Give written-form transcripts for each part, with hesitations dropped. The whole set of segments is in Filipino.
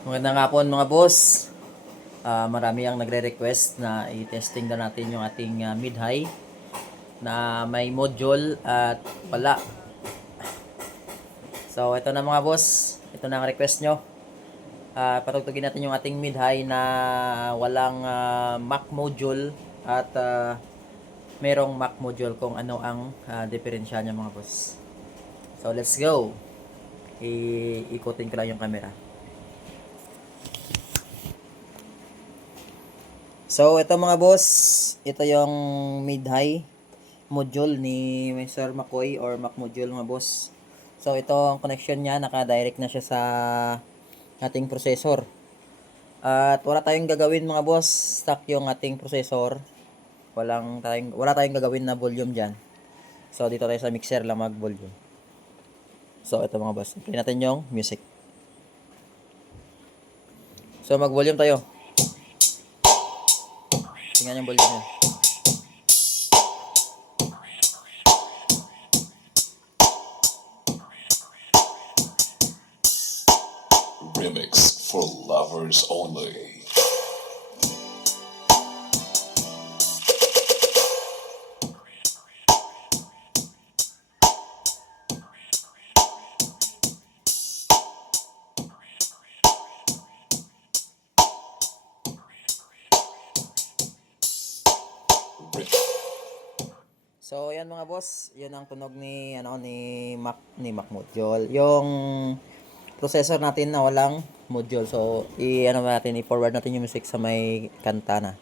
Magandang hapon mga boss. Marami ang nagre-request na i-testing daw natin yung ating mid-high na may module at wala. So ito na mga boss, ito na ang request nyo. Patugtugin natin yung ating mid-high na walang Mac module at merong Mac module kung ano ang diferensya niya mga boss. So let's go. Ikutin ko lang yung camera. So, ito mga boss, ito yung mid-high module ni Sir McCoy or Mac module mga boss. So, ito ang connection niya, naka-direct na siya sa ating processor. At wala tayong gagawin mga boss, stock yung ating processor. Wala tayong gagawin na volume diyan. So, dito tayo sa mixer lang mag-volume. So, ito mga boss, play natin yung music. So, mag-volume tayo. Tingnan yung volume niya. Remix for lovers only. So, ayan mga boss, 'yun ang tunog ni Mac module. Yung processor natin na walang module. So, i-forward natin yung music sa may kanta na.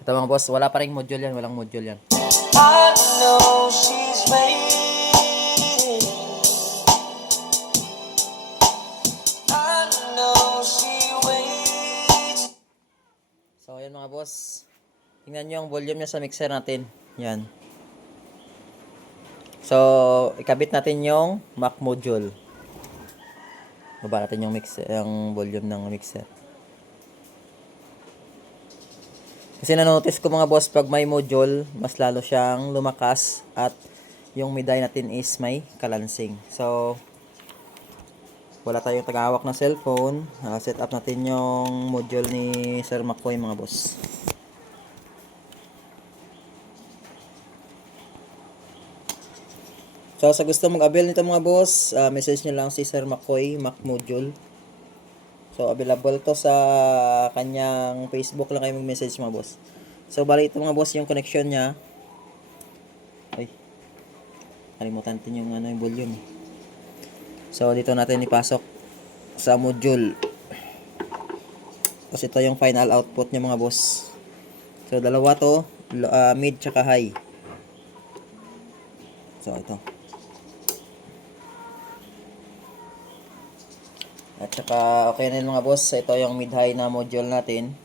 Ito mga boss, wala pa ring module 'yan, walang module 'yan. I know she's waiting. I know she waits. So, ayan mga boss. Tingnan niyo yung volume niya sa mixer natin. Yan. So, ikabit natin yung Mac module. Baba natin yung volume ng mixer. Kasi na-notice ko mga boss, pag may module, mas lalo siyang lumakas at yung mid-high natin is may kalansing. So, wala tayong tagahawak na cellphone. Set up natin yung module ni Sir McCoy mga boss. So, sa gusto mag-avail nito mga boss, message nyo lang si Sir McCoy, Mac module. So, available to sa kanyang Facebook lang kayo mag-message mga boss. So, bali ito mga boss yung connection niya. Ay, kalimutan natin yung volume. So, dito natin ipasok sa module. Tapos ito yung final output niya mga boss. So, dalawa to, mid tsaka high. So, ito. At saka okay na yun mga boss, ito yung mid-high na module natin.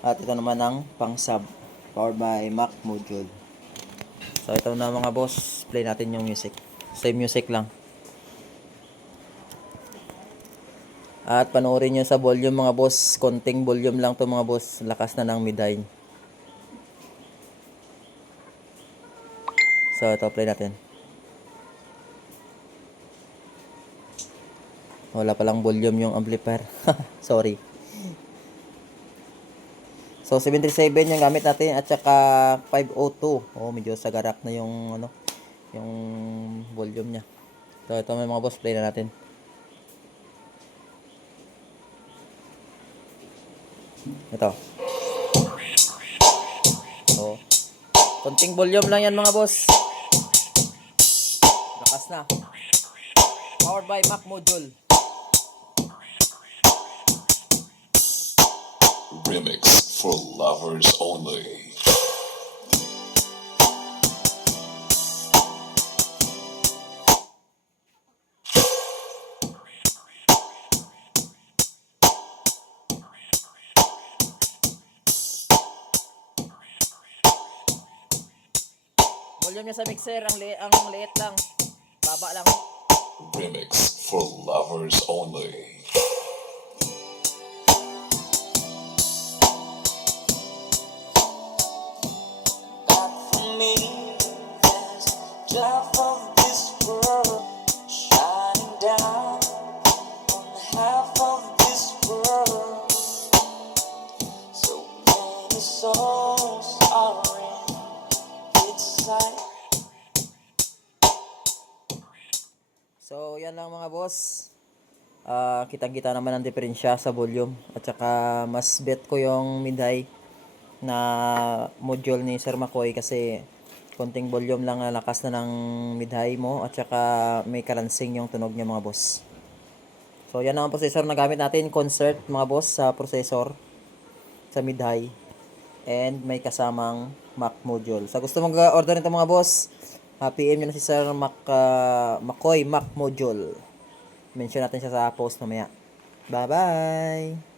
At ito naman ang pang-sub, powered by Mac module. So ito na mga boss, play natin yung music. Same music lang. At panoorin nyo sa volume mga boss, konting volume lang to mga boss, lakas na ng mid-high. So ito, play natin. Wala palang volume yung amplifier. Sorry. So 737 yung gamit natin at saka 502. Oh, medyo sagarak na yung yung volume niya. So ito may mga boss, play na natin. Ito. So konting volume lang yan mga boss. Lakas na. Powered by Mac module. Remix for lovers only. Volume niya sa mixer, ang liit lang. Baba lang. Remix for lovers only. Not for me, there's drop of this world shining down on So, yan lang mga boss. Kitang-kita naman ang diferensya sa volume. At saka, mas bet ko yung mid-high na module ni Sir McCoy kasi konting volume lang na lakas na ng mid-high mo. At saka, may kalansing yung tunog niya mga boss. So, yan ang processor na gamit natin. Concert mga boss sa processor sa mid-high. And may kasamang Mac module. Sa gusto mag-order nito mga boss, PM nyo na si Sir McCoy Mac module. Mention natin siya sa post mamaya. Bye-bye!